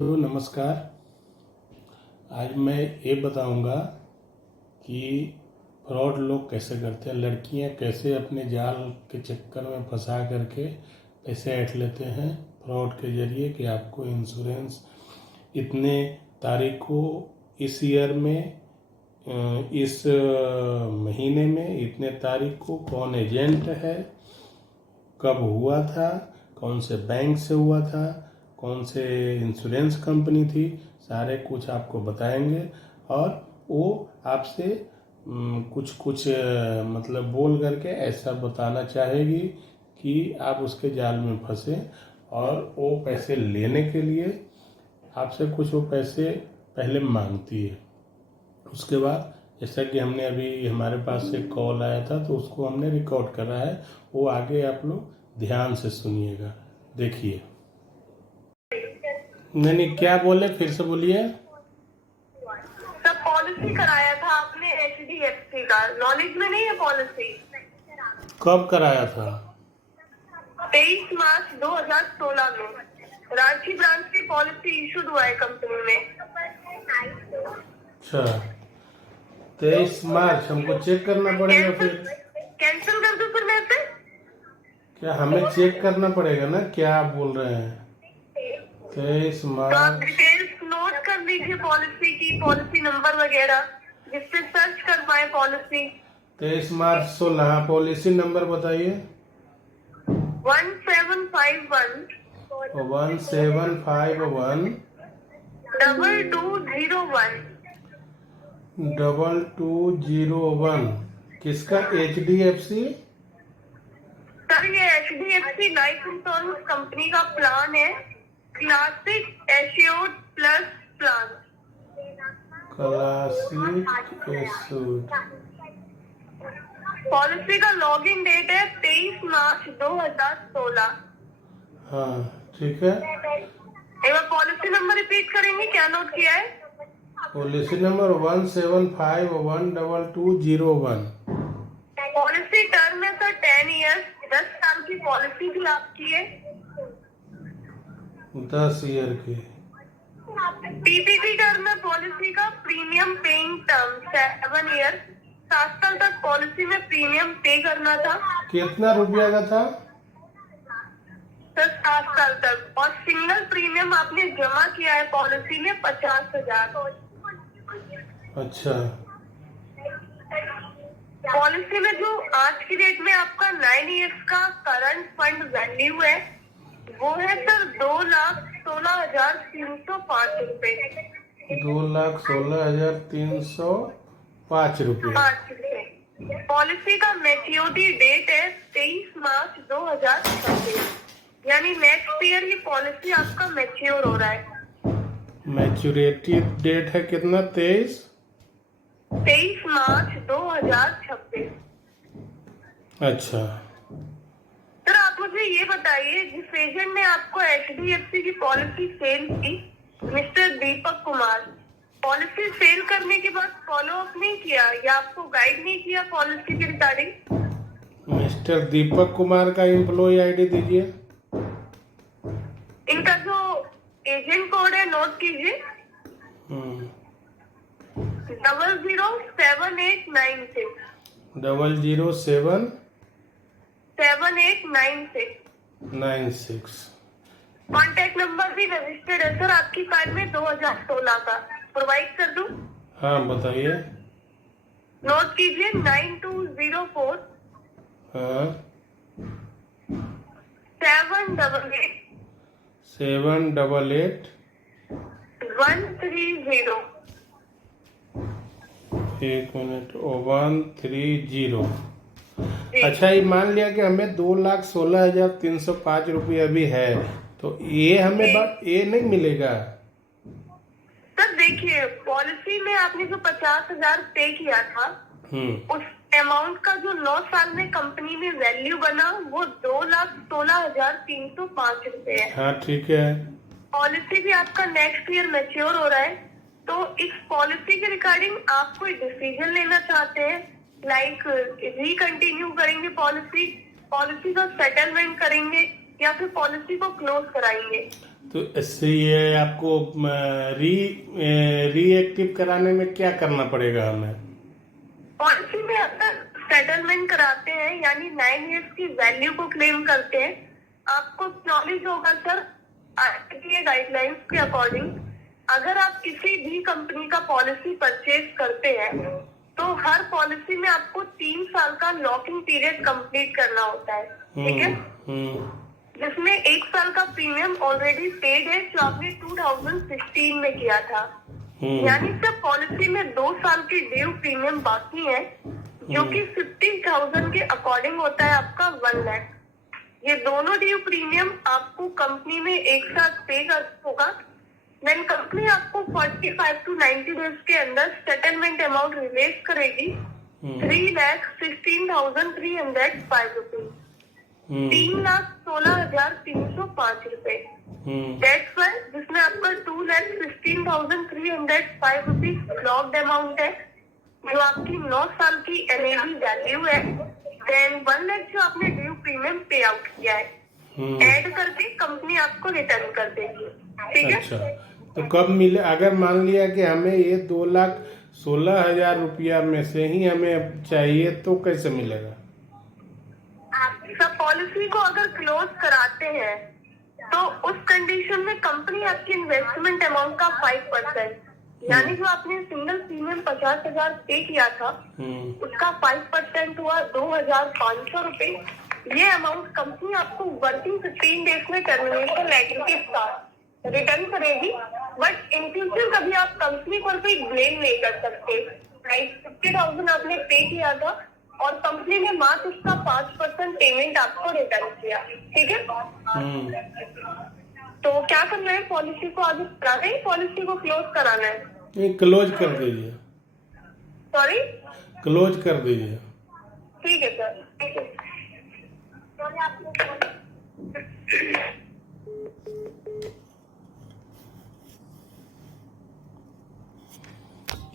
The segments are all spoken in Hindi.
तो नमस्कार। आज मैं ये बताऊंगा कि फ्रॉड लोग कैसे करते हैं, लड़कियां कैसे अपने जाल के चक्कर में फंसा करके पैसे ऐंठ लेते हैं फ्रॉड के जरिए कि आपको इंश्योरेंस इतने तारीख को इस ईयर में इस महीने में इतने तारीख को कौन एजेंट है, कब हुआ था, कौन से बैंक से हुआ था, कौन से इंश्योरेंस कंपनी थी, सारे कुछ आपको बताएंगे। और वो आपसे कुछ मतलब बोल करके ऐसा बताना चाहेगी कि आप उसके जाल में फंसे, और वो पैसे लेने के लिए आपसे कुछ वो पैसे पहले मांगती है। उसके बाद जैसा कि हमने अभी हमारे पास एक कॉल आया था तो उसको हमने रिकॉर्ड करा है, वो आगे आप लोग ध्यान से सुनिएगा। देखिए। नहीं, क्या बोले, फिर से बोलिए। सर पॉलिसी कराया था आपने HDFC का, नॉलेज में नहीं है पॉलिसी? कब कराया था? 23 मार्च 2016 में रांची ब्रांच से पॉलिसी इशूड हुआ है कंपनी में। अच्छा, 23 मार्च हमको चेक करना पड़ेगा फिर। कैंसिल कर दूं फिर मैं पे? क्या हमें चेक करना पड़ेगा ना, क्या आप बोल रहे हैं? 23 तो आप मार्च डिटेल्स नोट कर लीजिए पॉलिसी की, पॉलिसी नंबर वगैरह, जिससे सर्च कर पाए पॉलिसी। 23 मार्च 16, पॉलिसी नंबर बताइए। 1751 1751 2201। 2201। किसका? HDFC? सर ये HDFC लाइफ इंश्योरेंस कंपनी का प्लान है, classic assured plus plan. Classic assured. Policy का लॉगिन डेट है 23 मार्च 2016। हाँ ठीक है। एक बार पॉलिसी नंबर रिपीट करेंगे, क्या नोट किया है? Policy number 17512201। पॉलिसी टर्म है सर 10 ईयर्स, 10 साल की पॉलिसी भी आपकी है। 10 ईयर की। PPT टर्म है पॉलिसी का, प्रीमियम पेइंग टर्म 7 ईयर, 7 साल तक पॉलिसी में प्रीमियम पे करना था। कितना रुपया का था? सर 7 साल तक, और सिंगल प्रीमियम आपने जमा किया है पॉलिसी में 50,000। अच्छा। पॉलिसी में जो आज की डेट में आपका 9 ईयर्स का करंट फंड वैल्यू है वो है सर 2,16,305 रुपए। 2,16,305 रुपये। पॉलिसी का मैच्योरिटी डेट है 23 मार्च 2026, यानी नेक्स्ट ईयर ये पॉलिसी आपका मैच्योर हो रहा है। मैच्योरिटी डेट है कितना? 23 मार्च 2026। अच्छा। सर आप मुझे ये बताइए, जिस एजेंट ने आपको HDFC की पॉलिसी सेल की, mister Deepak Kumar, policy cell करने के बाद फॉलो अप नहीं किया या आपको गाइड नहीं किया पॉलिसी के रिगार्डिंग? मिस्टर दीपक कुमार का एम्प्लॉय ID दीजिए। इनका जो एजेंट कोड है नोट कीजिए, 007896। 007 7896। 96। कॉन्टेक्ट नंबर भी रजिस्टर्ड है सर आपकी फाइल में 2016 का, प्रोवाइड कर दूं? हाँ बताइए। नोट कीजिए 9204 हाँ 788 788 130। 1 मिनट 130। अच्छा, ये मान लिया कि हमें 2,16,305 रुपये अभी है, तो ये हमें ये नहीं मिलेगा? सर देखिए, पॉलिसी में आपने जो 50,000 पे किया था, उस अमाउंट का जो 9 साल में कंपनी में वैल्यू बना वो 2,16,305 रुपए है। हाँ ठीक है। पॉलिसी भी आपका नेक्स्ट ईयर मैच्योर हो रहा है, तो इस पॉलिसी के रिगार्डिंग आप कोई डिसीजन लेना चाहते हैं, लाइक रिकंटिन्यू करेंगे पॉलिसी, पॉलिसी का सेटलमेंट करेंगे, या फिर पॉलिसी को क्लोज कराएंगे? तो इससे ये आपको रीएक्टिव कराने में क्या करना पड़ेगा हमें? पॉलिसी में अगर सेटलमेंट कराते हैं यानी 9 इयर्स की वैल्यू को क्लेम करते हैं, आपको नॉलेज होगा सर आरटीआई गाइडलाइंस के अकॉर्डिंग अगर आप किसी भी कंपनी का पॉलिसी परचेज करते हैं तो हर पॉलिसी में आपको 3 साल का लॉकिंग पीरियड कंप्लीट करना होता है, ठीक है, जिसमें 1 साल का प्रीमियम ऑलरेडी पेड है जो आपने 2016 में किया था। यानी सर पॉलिसी में 2 साल की ड्यू प्रीमियम बाकी है जो कि 50,000 के अकॉर्डिंग होता है आपका 1 लाख। ये दोनों ड्यू प्रीमियम आपको कंपनी में एक साथ पे करना होगा। देन कंपनी आपको 45 to 90 डेज के अंदर सेटलमेंट अमाउंट रिलीज करेगी 3,16,305 रुपीज, 3,16,305 रुपए। दैट्स व्हाई जिसमें आपका 2,16,305 रुपीज लॉक्ड अमाउंट है जो आपकी 9 साल की एनएवी वैल्यू है। देन 1 लाख जो आपने ड्यू प्रीमियम पे आउट किया है ऐड करके कंपनी आपको रिटर्न कर देगी, ठीक है। अच्छा, तो कब मिले? अगर मान लिया कि हमें ये 2,16,000 रुपया में से ही हमें चाहिए तो कैसे मिलेगा? सब पॉलिसी को अगर क्लोज कराते हैं तो उस कंडीशन में कंपनी आपकी इन्वेस्टमेंट अमाउंट का 5% यानी जो आपने सिंगल प्रीमियम 50,000 पे किया था उसका 5% हुआ 2,500 रुपए। ये अमाउंट कंपनी आपको वर्किंग 15 डेज में टर्मिनेशन लेटर के साथ रिटर्न करेगी। बट इन फ्यूचर कभी आप कंपनी पर कोई ब्लेम नहीं कर सकते। 50,000 आपने पे किया था और कंपनी ने मात्र उसका 5% पेमेंट आपको रिटर्न किया, ठीक है। तो क्या करना है, पॉलिसी को आगे कराना है, पॉलिसी को क्लोज कराना है? नहीं, क्लोज कर दीजिए। सॉरी, क्लोज कर दीजिए। ठीक है सर, ठीक है।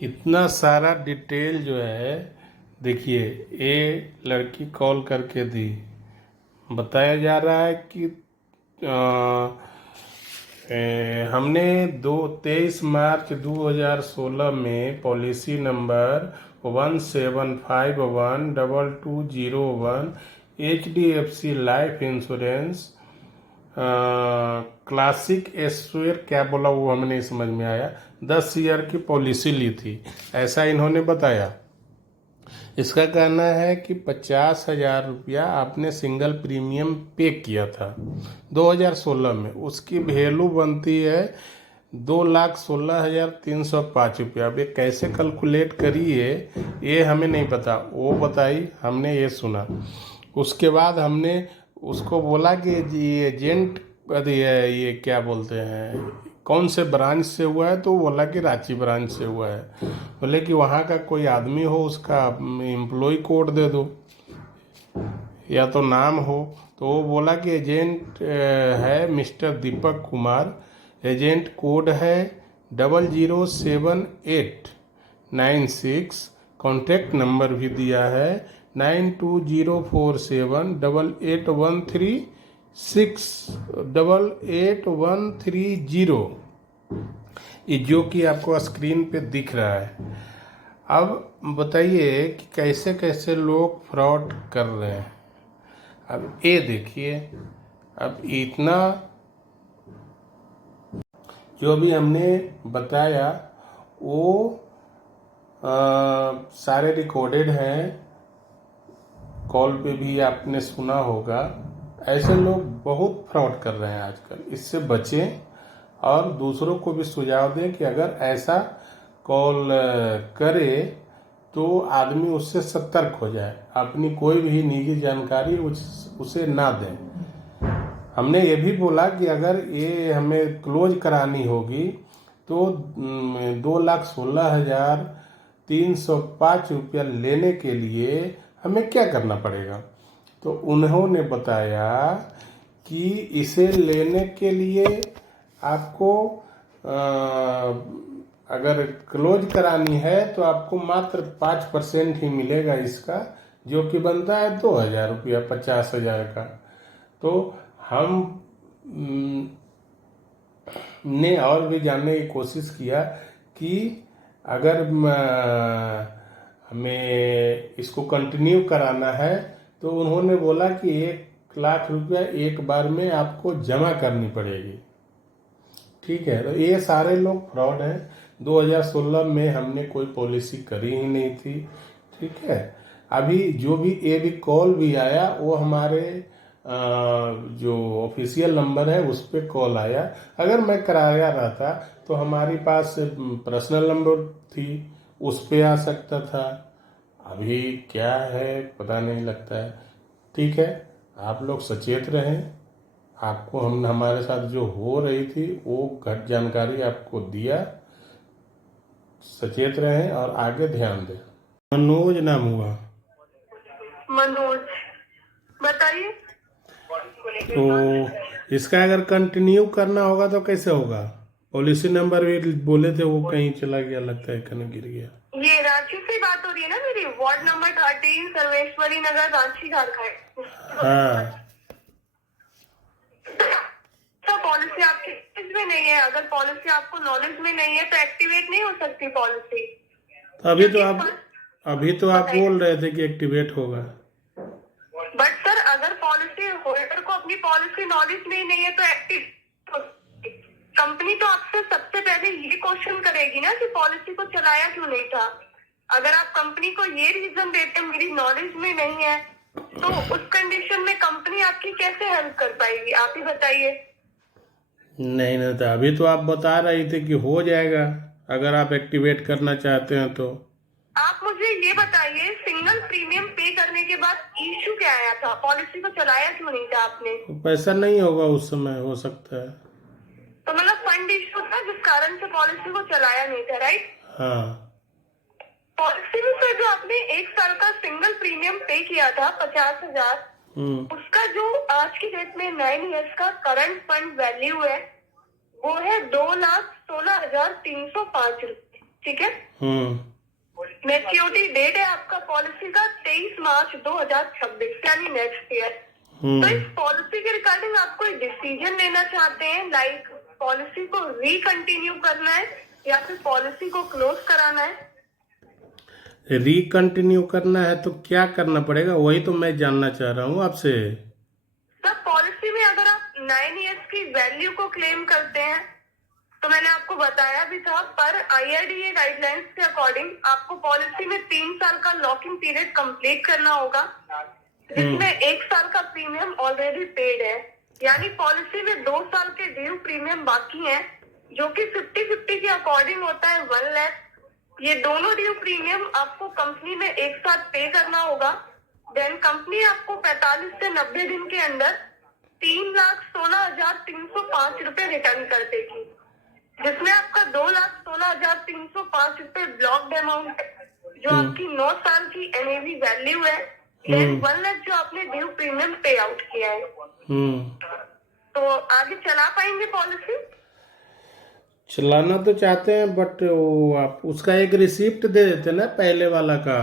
इतना सारा डिटेल जो है, देखिए ये लड़की कॉल करके दी, बताया जा रहा है कि हमने 23 मार्च 2016 में policy number 1751220 HDFC life insurance classic assure, क्या बोला वो हमें नहीं समझ में आया, 10 ईयर की पॉलिसी ली थी, ऐसा इन्होंने बताया। इसका कहना है कि 50,000 रुपया आपने सिंगल प्रीमियम पे किया था 2016 में, उसकी वैल्यू बनती है 2,16,305 रुपया। अब ये कैसे कैलकुलेट करी है ये हमें नहीं पता, वो बताई, हमने ये सुना। उसके बाद हमने उसको बोला कि ये एजेंट ये क्या बोलते हैं, कौन से ब्रांच से हुआ है, तो बोला कि रांची ब्रांच से हुआ है। बोले कि वहाँ का कोई आदमी हो, उसका एम्प्लॉय कोड दे दो या तो नाम हो, तो वो बोला कि एजेंट है mister Deepak Kumar, agent code है 00789 कॉन्टैक्ट नंबर भी दिया है 920471881360 ये जो कि आपको स्क्रीन पे दिख रहा है। अब बताइए कि कैसे कैसे लोग फ्रॉड कर रहे हैं। अब ये देखिए, अब इतना जो भी हमने बताया वो सारे रिकॉर्डेड हैं, कॉल पे भी आपने सुना होगा। ऐसे लोग बहुत फ्रॉड कर रहे हैं आजकल, इससे बचें और दूसरों को भी सुझाव दें कि अगर ऐसा कॉल करे तो आदमी उससे सतर्क हो जाए, अपनी कोई भी निजी जानकारी उसे ना दें। हमने ये भी बोला कि अगर ये हमें क्लोज करानी होगी तो 2,16,305 रुपया लेने के लिए हमें क्या करना पड़ेगा। तो उन्होंने बताया कि इसे लेने के लिए आपको अगर क्लोज करानी है तो आपको मात्र 5% ही मिलेगा इसका, जो कि बनता है 2,000 रुपया 50,000 का। तो हम ने और भी जानने की कोशिश किया कि अगर हमें इसको कंटिन्यू कराना है तो उन्होंने बोला कि 1 लाख रुपया एक बार में आपको जमा करनी पड़ेगी। ठीक है, तो ये सारे लोग फ्रॉड हैं। 2016 में हमने कोई पॉलिसी करी ही नहीं थी। ठीक है, अभी जो भी ये भी कॉल भी आया वो हमारे जो ऑफिशियल नंबर है उस पर कॉल आया। अगर मैं कराया रहता तो हमारी पास पर्सनल नंबर थी, उस पे आ सकता था। अभी क्या है पता नहीं लगता है। ठीक है, आप लोग सचेत रहें। आपको हम हमारे साथ जो हो रही थी वो घट जानकारी आपको दिया। सचेत रहें और आगे ध्यान दें। मनोज नाम हुआ। मनोज, बताइए। तो इसका अगर कंटिन्यू करना होगा तो कैसे होगा? पॉलिसी नंबर भी बोले थे, वो कहीं चला गया, लगता है कहीं गिर गया। ये रांची से बात हो रही है ना मेरी? वार्ड नंबर 13, सर्वेश्वरी नगर, रांची, झारखंड। हाँ, तो पॉलिसी आपके नॉलेज में नहीं है। अगर पॉलिसी आपको नॉलेज में नहीं है तो एक्टिवेट नहीं हो सकती पॉलिसी। तो अभी तो आप बोल रहे थे कि एक्टिवेट होगा। बट सर, अगर पॉलिसी होल्डर को अपनी पॉलिसी नॉलेज में ही नहीं है तो एक्टिव कंपनी तो आपसे सबसे पहले ये क्वेश्चन करेगी ना कि पॉलिसी को चलाया क्यों नहीं था। अगर आप कंपनी को ये रीजन देते मेरी नॉलेज में नहीं है, तो उस कंडीशन में कंपनी आपकी कैसे हेल्प कर पाएगी? आप ही बताइए। नहीं था, अभी तो आप बता रही थे कि हो जाएगा अगर आप एक्टिवेट करना चाहते हैं तो। आप मुझे ये बताइए, सिंगल प्रीमियम पे करने के बाद इश्यू क्या आया था? पॉलिसी को चलाया क्यों नहीं था आपने? तो पैसा नहीं होगा उस समय, हो सकता है। तो मतलब फंड इश्यू था जिस कारण से पॉलिसी को चलाया नहीं था, राइट? हाँ। पॉलिसी में सर जो आपने 1 साल का सिंगल प्रीमियम पे किया था 50,000, उसका जो आज की डेट में 9 ईयर्स का करंट फंड वैल्यू है वो है 2,16,305 रुपए। ठीक है। मैच्योरिटी डेट है आपका पॉलिसी का 23 मार्च 2026, यानी नेक्स्ट ईयर। तो इस पॉलिसी के रिगार्डिंग आप कोई डिसीजन लेना चाहते हैं, लाइक पॉलिसी को रिकंटिन्यू करना है या फिर पॉलिसी को क्लोज कराना है? रिकंटिन्यू करना है तो क्या करना पड़ेगा, वही तो मैं जानना चाह रहा हूँ आपसे। सर, पॉलिसी में अगर आप 9 ईयर्स की वैल्यू को क्लेम करते हैं तो मैंने आपको बताया भी था, पर IRDA गाइडलाइंस के अकॉर्डिंग आपको पॉलिसी में 3 साल का लॉकिंग पीरियड कंप्लीट करना होगा, जिसमें 1 साल का प्रीमियम ऑलरेडी पेड है। यानी पॉलिसी में 2 साल के ड्यू प्रीमियम बाकी हैं, जो कि 50-50 के अकॉर्डिंग होता है 1 लाख। ये दोनों ड्यू प्रीमियम आपको कंपनी में एक साथ पे करना होगा। देन कंपनी आपको 45 से 90 दिन के अंदर 3,16,305 रुपए रिटर्न कर देगी, जिसमें आपका 2,16,305 रुपए ब्लॉक्ड अमाउंट, जो आपकी 9 साल की NAV वैल्यू है, देन 1 लाख जो आपने ड्यू प्रीमियम पे आउट किया है। तो आगे चला पाएंगे पॉलिसी? चलाना तो चाहते हैं, बट वो आप उसका एक रिसिप्ट दे देते ना पहले वाला का,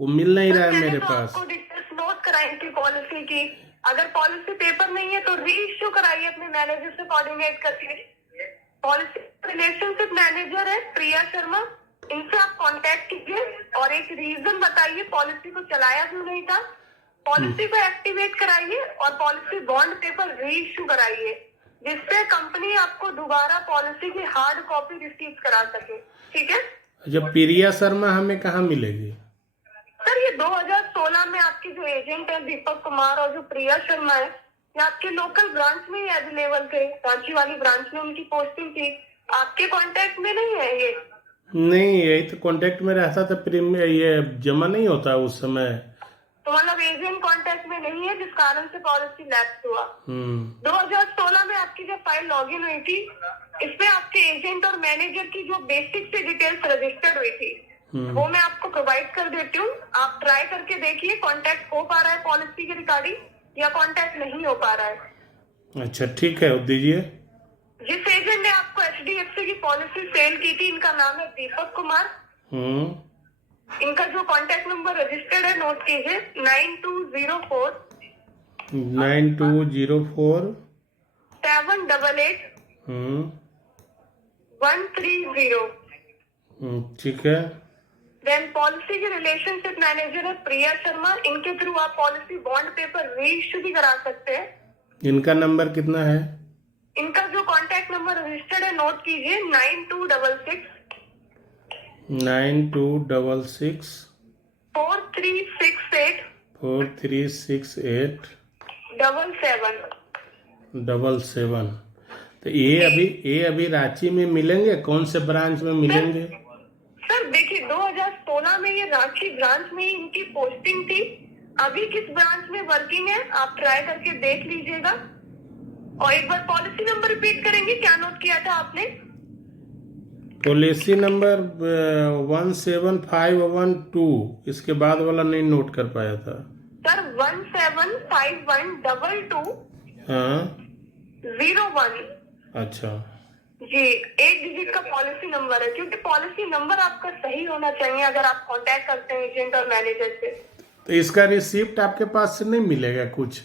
वो मिल नहीं रहा है मेरे पास। आपको डिटेल्स नोट कराई थी पॉलिसी की। अगर पॉलिसी पेपर नहीं है तो री इश्यू कराइए अपने मैनेजर से कोऑर्डिनेट करके। पॉलिसी रिलेशनशिप मैनेजर है प्रिया शर्मा, इनसे आप कांटेक्ट कीजिए और एक रीजन बताइए पॉलिसी को चलाया क्यों नहीं था। पॉलिसी को एक्टिवेट कराइए और पॉलिसी बॉन्ड पेपर री इश्यू कराइए, जिससे कंपनी आपको दोबारा पॉलिसी की हार्ड कॉपी रिसीव करा सके। ठीक है। जब प्रिया शर्मा हमें कहाँ मिलेगी? सर, ये 2016 में आपके जो एजेंट है दीपक कुमार और जो प्रिया शर्मा है, ये आपके लोकल ब्रांच में ही अवेलेबल थे। रांची वाली ब्रांच में उनकी पोस्टिंग थी। आपके कांटेक्ट में नहीं है ये? नहीं, यही तो कांटेक्ट में रहता था। प्रीमियम ये जमा नहीं होता उस समय। तो मतलब एजेंट कांटेक्ट में नहीं है, जिस कारण से पॉलिसी लैप्स हुआ। 2016 में आपकी जब फाइल लॉगिन हुई थी, इसमें आपके एजेंट और मैनेजर की जो बेसिक से डिटेल्स रजिस्टर्ड हुई थी, वो मैं आपको प्रोवाइड कर देती हूँ। आप ट्राई करके देखिए कांटेक्ट हो पा रहा है पॉलिसी के रिगार्डिंग या कांटेक्ट नहीं हो पा रहा है। अच्छा, ठीक है, दीजिए। जिस एजेंट ने आपको HDFC की पॉलिसी सेल की थी, इनका नाम है दीपक कुमार। इनका जो कांटेक्ट नंबर रजिस्टर्ड है नोट कीजिए, 9204 788 788 130। ठीक है। देन पॉलिसी के रिलेशनशिप मैनेजर है प्रिया शर्मा, इनके थ्रू आप पॉलिसी बॉन्ड पेपर री इश्यू भी करा सकते हैं। इनका नंबर कितना है? इनका जो कॉन्टैक्ट नंबर रजिस्टर्ड है नोट कीजिए 9266 4368 4368 77। तो ये अभी रांची में मिलेंगे? कौन से ब्रांच में मिलेंगे? सर देखिए 2016 में ये रांची ब्रांच में ही इनकी पोस्टिंग थी। अभी किस ब्रांच में वर्किंग है आप ट्राई करके देख लीजिएगा। और एक बार पॉलिसी नंबर रिपीट करेंगे, क्या नोट किया था आपने? पॉलिसी नंबर 17512, इसके बाद वाला नहीं नोट कर पाया था सर 175122 हाँ। 01। अच्छा जी, एक डिजिट का पॉलिसी नंबर है, क्योंकि पॉलिसी नंबर आपका सही होना चाहिए अगर आप कांटेक्ट करते हैं एजेंट और मैनेजर से। तो इसका रिसिप्ट आपके पास से नहीं मिलेगा कुछ?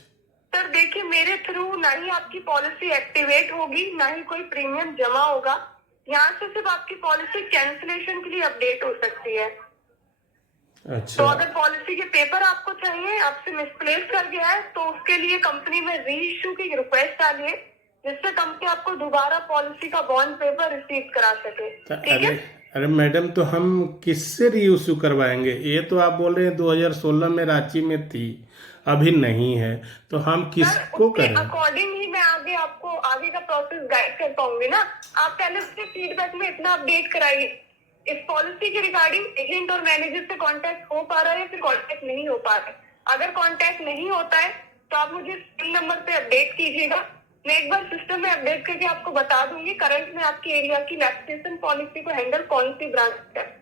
सर देखिए मेरे थ्रू ना ही आपकी पॉलिसी एक्टिवेट होगी, ना ही कोई प्रीमियम जमा होगा। यहाँ से सिर्फ आपकी पॉलिसी कैंसिलेशन के लिए अपडेट हो सकती है। तो अच्छा अगर पॉलिसी के पेपर आपको चाहिए, आपसे मिसप्लेस कर गया है, तो उसके लिए कंपनी में री इश्यू की रिक्वेस्ट डालिए, जिससे कंपनी आपको दोबारा पॉलिसी का बॉन्ड पेपर रिसीव करा सके। ठीक है? अरे मैडम, तो हम किससे रीइश्यू करवाएंगे? ये तो आप बोल रहे हैं 2016 में रांची में थी, अभी नहीं है, तो हम किसको करें? अकॉर्डिंग ही मैं आपको आगे का प्रोसेस गाइड कर पाऊंगी ना। आप पहले उसके फीडबैक में इतना अपडेट कराइए इस पॉलिसी के रिगार्डिंग एजेंट और मैनेजर से कांटेक्ट हो पा रहा है या फिर कांटेक्ट नहीं हो पा रहा है। अगर कांटेक्ट नहीं होता है तो आप मुझे पिन नंबर पे अपडेट कीजिएगा। मैं एक बार सिस्टम में अपडेट करके आपको बता दूंगी करंट में आपकी एरिया की लैक्सेशन पॉलिसी को हैंडल कौन सी ब्रांच है।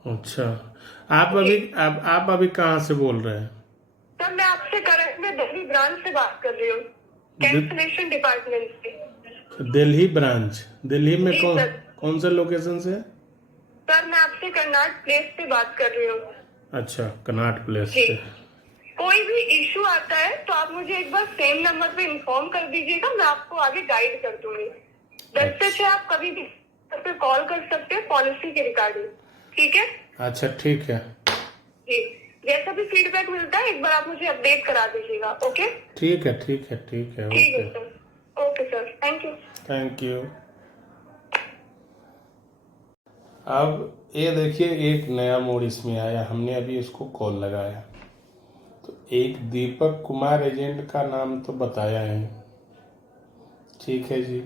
अच्छा, आप अभी कहाँ से बोल रहे हैं? सर मैं आपसे करंट में दिल्ली ब्रांच से बात कर रही हूँ, कैंसलेशन डिपार्टमेंट से। दिल्ली ब्रांच? दिल्ली में जी, कौन सा लोकेशन से? सर मैं आपसे कर्नाट प्लेस से बात कर रही हूँ। अच्छा, कनाट प्लेस जी। से। कोई भी इशू आता है तो आप मुझे एक बार सेम नंबर पे इन्फॉर्म कर दीजिएगा, मैं आपको आगे गाइड कर दूंगी। 10 से 6 आप कभी भी पे कॉल कर सकते हैं पॉलिसी के रिगार्डिंग। ठीक है? अच्छा ठीक है। जी, जैसा भी फीडबैक मिलता है एक बार आप मुझे अपडेट करा दीजिएगा। ओके? ठीक है ठीक है ठीक है okay. Sir. Okay sir, thank you. Thank you. अब ये देखिए, एक नया मोड़ इसमें आया, हमने अभी इसको कॉल लगाया तो एक दीपक कुमार एजेंट का नाम तो बताया है, ठीक है जी।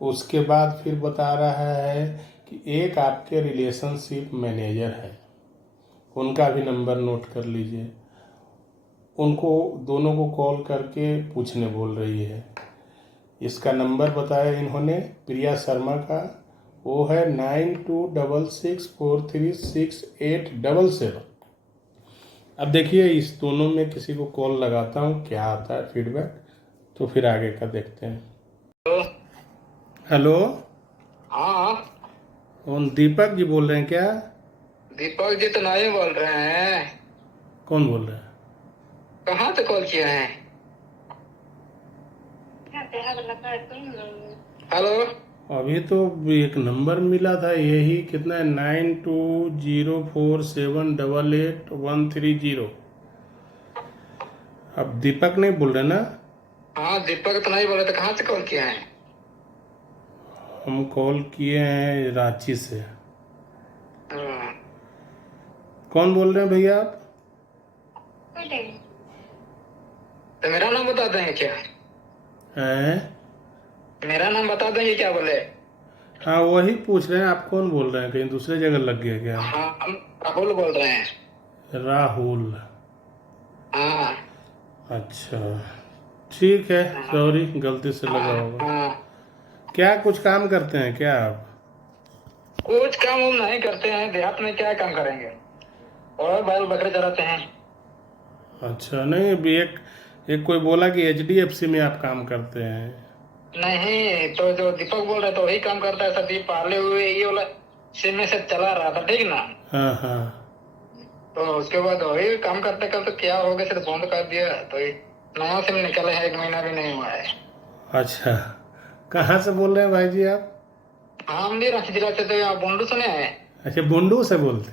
उसके बाद फिर बता रहा है कि एक आपके रिलेशनशिप मैनेजर है, उनका भी नंबर नोट कर लीजिए। उनको दोनों को कॉल करके पूछने बोल रही है। इसका नंबर बताया इन्होंने प्रिया शर्मा का, वो है 9266436877। अब देखिए इस दोनों में किसी को कॉल लगाता हूँ, क्या आता है फीडबैक, तो फिर आगे का देखते हैं। हेलो, हाँ कौन? दीपक जी बोल रहे हैं क्या? दीपक जी तो नहीं बोल रहे हैं। कौन बोल रहे हैं? कहाँ से कॉल किए हैं? हेलो, अभी तो एक नंबर मिला था, यही कितना है, 9204788130। अब दीपक नहीं बोल रहे ना? हाँ दीपक तो नहीं बोले, तो कहाँ से कॉल किए हैं? हम कॉल किए हैं रांची से। हाँ, कौन बोल रहे हैं भैया आप? तो मेरा नाम बता देंगे क्या? हैं? मेरा नाम बता देंगे क्या बोले? हाँ वही पूछ रहे हैं, आप कौन बोल रहे हैं, कहीं दूसरे जगह लग गया क्या? हाँ हम राहुल बोल रहे हैं। राहुल? हाँ अच्छा ठीक है, सॉरी गलती से लगा होगा। हाँ, क्या कुछ काम करते हैं क्या आप? कुछ काम हम नहीं करते हैं, देहात में क्या काम करेंगे, और बैल बकरे चराते हैं। अच्छा, नहीं अभी एक कोई बोला कि HDFC में आप काम करते हैं। नहीं, तो जो दीपक बोल रहे तो वही काम करता है सर। ये पहले हुए ये वाला सिम में से चला रहा था, ठीक ना? हाँ हाँ। तो उसके बाद वही काम करते करते क्या हो गया, सिर्फ बंद कर दिया। तो ये नया सिम निकला है, 1 महीना भी नहीं हुआ है। अच्छा, कहाँ से बोल रहे हैं भाई जी आप? हाँ हम भी रांची जिला से, तो यहाँ बुंडू सुने हैं? अच्छा, बुंडू से बोलते?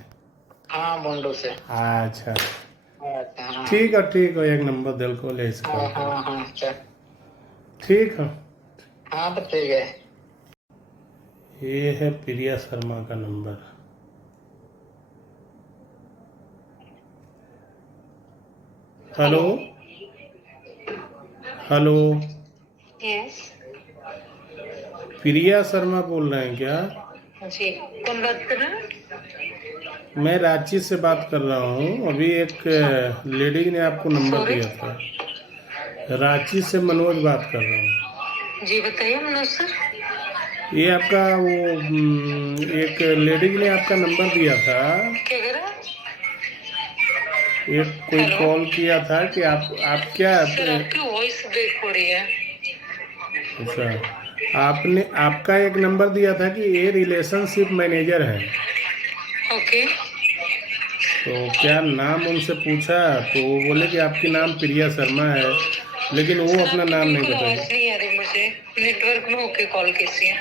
हाँ बुंडू से। अच्छा, अच्छा हाँ ठीक है, एक नंबर दिल को ले इसका। हाँ हाँ हाँ अच्छा। ठीक है। हाँ तो ठीक है। ये है प्रिया शर्मा का number. Hello hello, yes Priya Sharma बोल रहे हैं क्या? जी, कौन बात कर रहे हैं? मैं रांची से बात कर रहा हूँ। अभी एक लेडी ने आपको नंबर Sorry? दिया था। रांची से मनोज बात कर रहा हूँ। जी बताइए मनोज सर। ये आपका वो एक लेडी ने आपका नंबर दिया था। क्या कह रहा है? एक कोई हेलो? कॉल किया था कि आप क्या? सर आपकी वॉइस ब्रेक हो रही है। अच्छा, आपका एक नंबर दिया था कि ये रिलेशनशिप मैनेजर है। ओके। तो क्या नाम उनसे पूछा तो वो बोले कि आपकी नाम प्रिया शर्मा है, लेकिन वो सर अपना आपकी नाम नहीं बिल्कुल आवाज बताई। नहीं आ रही मुझे, नेटवर्क में होके कॉल कीजिए।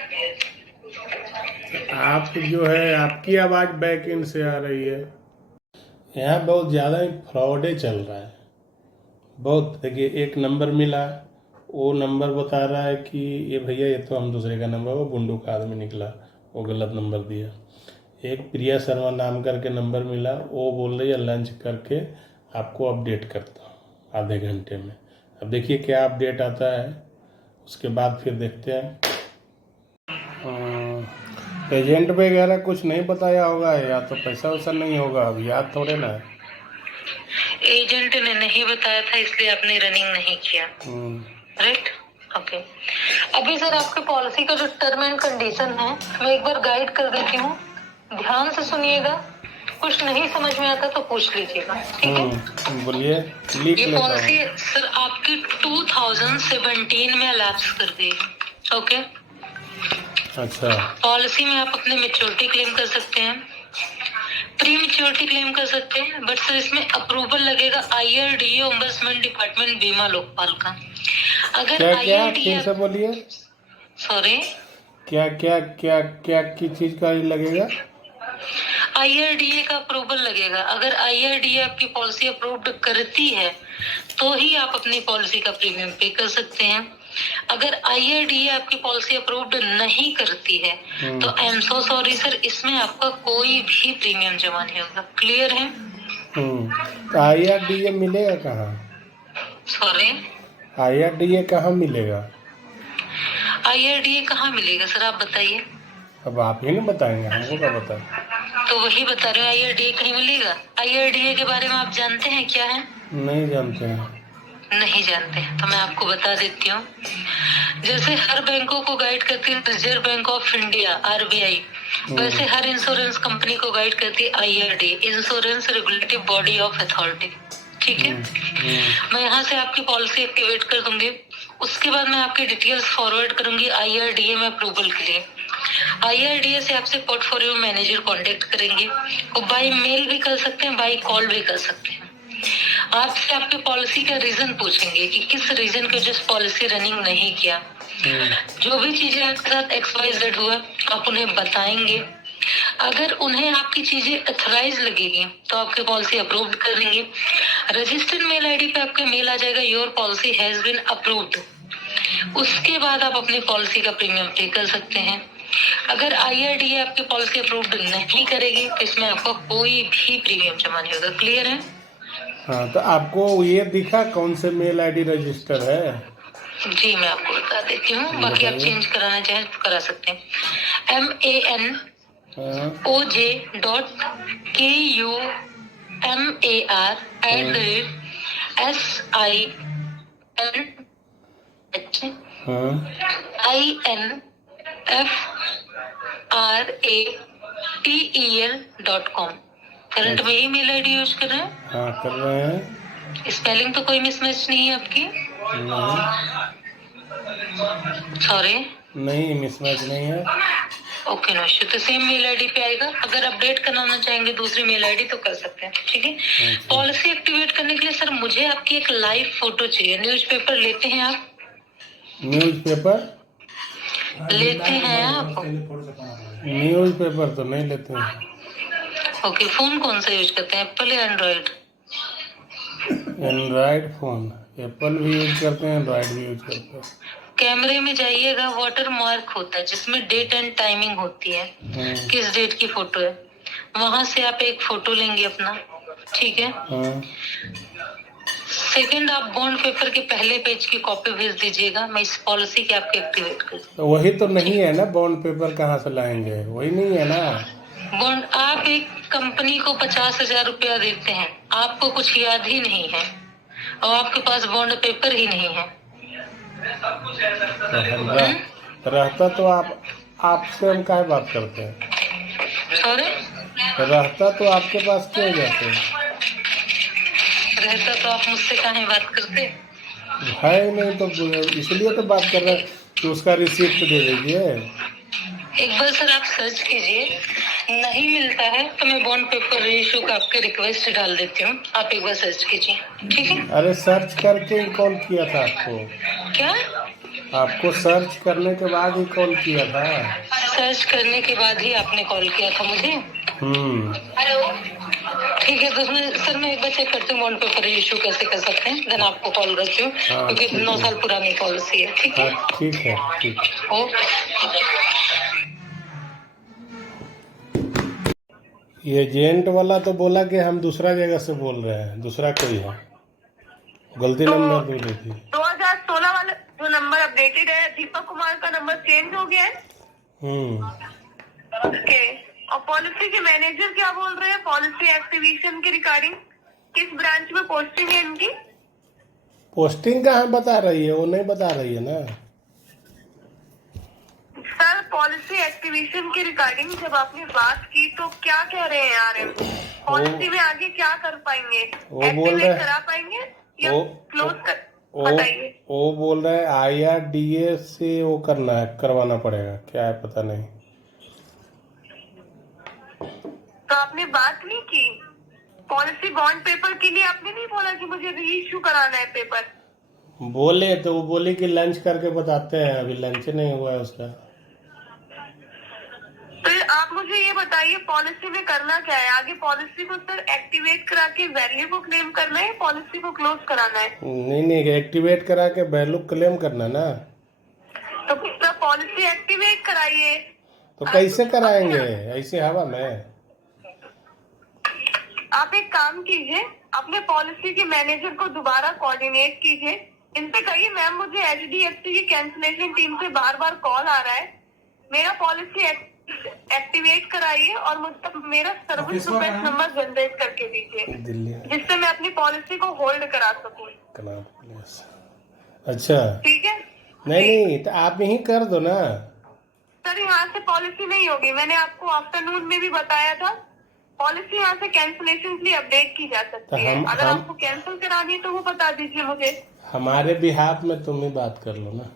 आप जो है, आपकी आवाज़ बैक एंड से आ रही है। यहाँ बहुत ज़्यादा ही फ्रॉडे चल रहा है। बहुत, देखिए एक नंबर मिला, वो नंबर बता रहा है कि ये भैया ये तो हम दूसरे का नंबर, वो बुंडू का आदमी निकला, वो गलत नंबर दिया। एक प्रिया शर्मा नाम करके नंबर मिला, वो बोल रही है लंच करके आपको अपडेट करता हूँ आधे घंटे में। अब देखिए क्या अपडेट आता है, उसके बाद फिर देखते हैं। एजेंट वगैरह कुछ नहीं बताया होगा, या तो पैसा वैसा नहीं होगा, अब याद थोड़े ना है। एजेंट ने नहीं बताया था इसलिए आपने रनिंग नहीं किया, राइट? ओके। अभी सर आपके पॉलिसी का जो टर्म एंड कंडीशन है मैं एक बार गाइड कर देती हूँ, ध्यान से सुनिएगा। कुछ नहीं समझ में आता तो पूछ लीजिएगा, ठीक है? बोलिए, लिख ये लेता हूँ। पॉलिसी सर आपकी 2017 में लैप्स कर गई, ओके? अच्छा, पॉलिसी में आप अपने मेच्योरिटी क्लेम कर सकते हैं, प्री मेच्योरिटी क्लेम कर सकते हैं, बट सर इसमें अप्रूवल लगेगा IRDA ओम्बड्समैन डिपार्टमेंट बीमा लोकपाल का। अगर क्या क्या IRDA, फिर से बोलिए, सॉरी, क्या क्या क्या क्या की चीज का लगेगा? IRDA का अप्रूवल लगेगा। अगर IRDA आपकी पॉलिसी अप्रूव्ड करती है तो ही आप अपनी पॉलिसी का प्रीमियम पे कर सकते हैं। अगर IRDA आपकी पॉलिसी अप्रूव्ड नहीं करती है तो I am so sorry sir, इसमें आपका कोई भी प्रीमियम जमा नहीं होगा। क्लियर है? तो IRDA मिलेगा कहाँ? सॉरी, IRDA कहाँ मिलेगा? IRDA कहाँ मिलेगा सर, आप बताइए। अब आप ही नहीं बताएंगे, हमको क्या पता। तो वही बता रहे हो, IRDA कहीं मिलेगा? IRDA के बारे में आप जानते हैं क्या है? नहीं जानते हैं। नहीं जानते हैं तो मैं आपको बता देती हूँ। जैसे हर बैंकों को गाइड करती है reserve bank of India RBI, वैसे हर इंश्योरेंस कंपनी को गाइड करती है IRDA, insurance regulatory body of authority, ठीक है? मैं यहाँ से आपकी पॉलिसी एक्टिवेट कर दूंगी, उसके बाद मैं आपकी डिटेल्स फॉरवर्ड करूंगी IRDA में अप्रूवल के लिए। IRDA से आपसे पोर्टफोलियो मैनेजर कांटेक्ट करेंगे, वो बाय मेल भी कर सकते हैं, बाय कॉल भी कर सकते हैं। आपसे आपकी पॉलिसी का रीजन पूछेंगे कि किस रीजन की वजह से पॉलिसी रनिंग नहीं किया। जो भी चीजें आपके साथ XYZ हुआ आप उन्हें बताएंगे। अगर उन्हें आपकी चीजें अथोराइज लगेगी तो आपकी पॉलिसी अप्रूव्ड कर देंगे। रजिस्टर्ड मेल आईडी पे आपका मेल आ जाएगा, your policy has been approved. उसके बाद आप अपनी पॉलिसी का प्रीमियम पे कर सकते हैं। अगर IRDA आपकी पॉलिसी अप्रूव्ड नहीं करेगी तो इसमें आपका कोई भी प्रीमियम जमा नहीं होगा। क्लियर है? हाँ, तो आपको ये दिखा कौन से मेल ID रजिस्टर है? जी मैं आपको बता देती हूँ, बाकी आप चेंज कराना चाहें तो करा सकते हैं। MANOJSINFRATEL.com। करंट में ही मेल ID यूज कर रहे हैं? हाँ, कर रहे हैं। स्पेलिंग तो कोई मिसमैच नहीं है आपकी? सॉरी, नहीं, मिसमैच नहीं है। Okay, no issue. तो सेम मेल आईडी पे आएगा। अगर अपडेट कराना चाहेंगे दूसरी मेल आईडी तो कर सकते हैं, ठीक है? पॉलिसी एक्टिवेट करने के लिए सर मुझे आपकी एक लाइव फोटो चाहिए। न्यूज़पेपर लेते हैं आप? न्यूज़पेपर? लेते हैं आप? न्यूज पेपर तो नहीं लेते हैं। ओके, फोन कौन सा यूज करते हैं, एप्पल या एंड्रॉइड? एंड्रॉयड फोन, एप्पल भी यूज करते हैं, एंड्रॉयड भी यूज करते हैं। कैमरे में जाइएगा, वाटर मार्क होता है जिसमें डेट एंड टाइमिंग होती है, किस डेट की फोटो है। वहां से आप एक फोटो लेंगे अपना, ठीक है। सेकंड, आप बॉन्ड पेपर के पहले पेज की कॉपी भेज दीजिएगा, मैं इस पॉलिसी के आपके एक्टिवेट कर। तो वही तो नहीं है ना, बॉन्ड पेपर कहाँ से लाएंगे, वही नहीं है ना। बॉन्ड, आप एक कंपनी को 50,000 रुपया देते हैं, आपको कुछ याद ही नहीं है और आपके पास बॉन्ड पेपर ही नहीं है। रहता तो आपसे हम काहे बात करते हैं। सॉरी, रहता तो आपके पास क्यों जाते हैं। रहता तो आप मुझसे काहे बात करते। है नहीं तो इसलिए तो बात कर रहे हैं कि उसका रिसिप्ट दे दीजिए। एक बार सर आप सर्च कीजिए, नहीं मिलता है तो मैं बॉन्ड पेपर रीइश्यू का आपके रिक्वेस्ट डाल देती हूँ, आप एक बार सर्च कीजिए, ठीक है। अरे सर्च करके ही कॉल किया था आपको। क्या? आपको सर्च करने के बाद ही कॉल किया था। सर्च करने के बाद ही आपने कॉल किया था मुझे? हेलो, ठीक है। तो सर मैं एक बार चेक करती हूँ बॉन्ड पेपर इशू कैसे कर सकते हैं, देन आपको कॉल करती हूँ, क्योंकि 9 साल पुरानी पॉलिसी है, ठीक है। ठीक है, ठीक। ये एजेंट वाला तो बोला कि हम दूसरा जगह से बोल रहे हैं, दूसरा कोई है, गलती नंबर दे दी थी। 2016 वाला जो नंबर अपडेटेड है, दीपक कुमार का नंबर चेंज हो गया है। ओके, और पॉलिसी के मैनेजर क्या बोल रहे हैं पॉलिसी एक्टिवेशन के रिगार्डिंग? किस ब्रांच में पोस्टिंग है इनकी? पोस्टिंग कहाँ बता रही है, वो नहीं बता रही है ना सर। पॉलिसी एक्टिवेशन के रिगार्डिंग जब आपने बात की तो क्या कह रहे हैं आरएम? पॉलिसी में आगे क्या कर पाएंगे? एक्टिवेट करा पाएंगे या क्लोज कर? बताइए। वो बोल रहे हैं IRDA से वो करना है, करवाना पड़ेगा, क्या है पता नहीं। तो आपने बात नहीं की पॉलिसी बॉन्ड पेपर के लिए? आपने नहीं बोला कि मुझे रीइश्यू कराना है पेपर? बोले तो वो बोली कि लंच करके बताते हैं, अभी लंच नहीं हुआ है उसका। तो आप मुझे ये बताइए पॉलिसी में करना क्या है आगे? पॉलिसी को सर एक्टिवेट करा के वैल्यू को क्लेम करना है, पॉलिसी को क्लोज कराना है? नहीं, एक्टिवेट करा के वैल्यू क्लेम करना ना। तो पूरा पॉलिसी एक्टिवेट कराइए। तो कैसे कराएंगे ऐसे हवा में? आप एक काम कीजिए, अपने पॉलिसी के मैनेजर को दोबारा कोऑर्डिनेट कीजिए, इनसे कहिए मैम मुझे HDFC की कैंसिलेशन टीम से बार बार कॉल आ रहा है, मेरा पॉलिसी एक्टिवेट कराइए और मुझे मेरा सर्विस रिक्वेस्ट नंबर जनरेट करके दीजिए, जिससे मैं अपनी पॉलिसी को होल्ड करा सकूं। अच्छा, ठीक है। नहीं तो आप यही कर दो ना। सर यहाँ से पॉलिसी नहीं होगी, मैंने आपको आफ्टरनून में भी बताया था, पॉलिसी यहाँ से कैंसिलेशन के लिए अपडेट की जा सकती है। अगर आपको कैंसिल करानी है तो वो बता दीजिए मुझे। हमारे बिहाफ में तुम ही बात कर लो ना।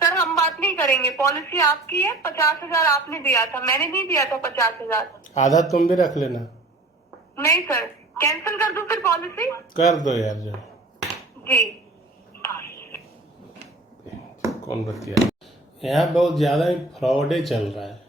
सर हम बात नहीं करेंगे, पॉलिसी आपकी है, 50,000 आपने दिया था, मैंने नहीं दिया था 50,000। आधा तुम भी रख लेना। नहीं सर, कैंसिल कर दूं फिर पॉलिसी? कर दो यार। जो जी, कौन बतिया, यहाँ बहुत ज्यादा ही फ्रॉड चल रहा है।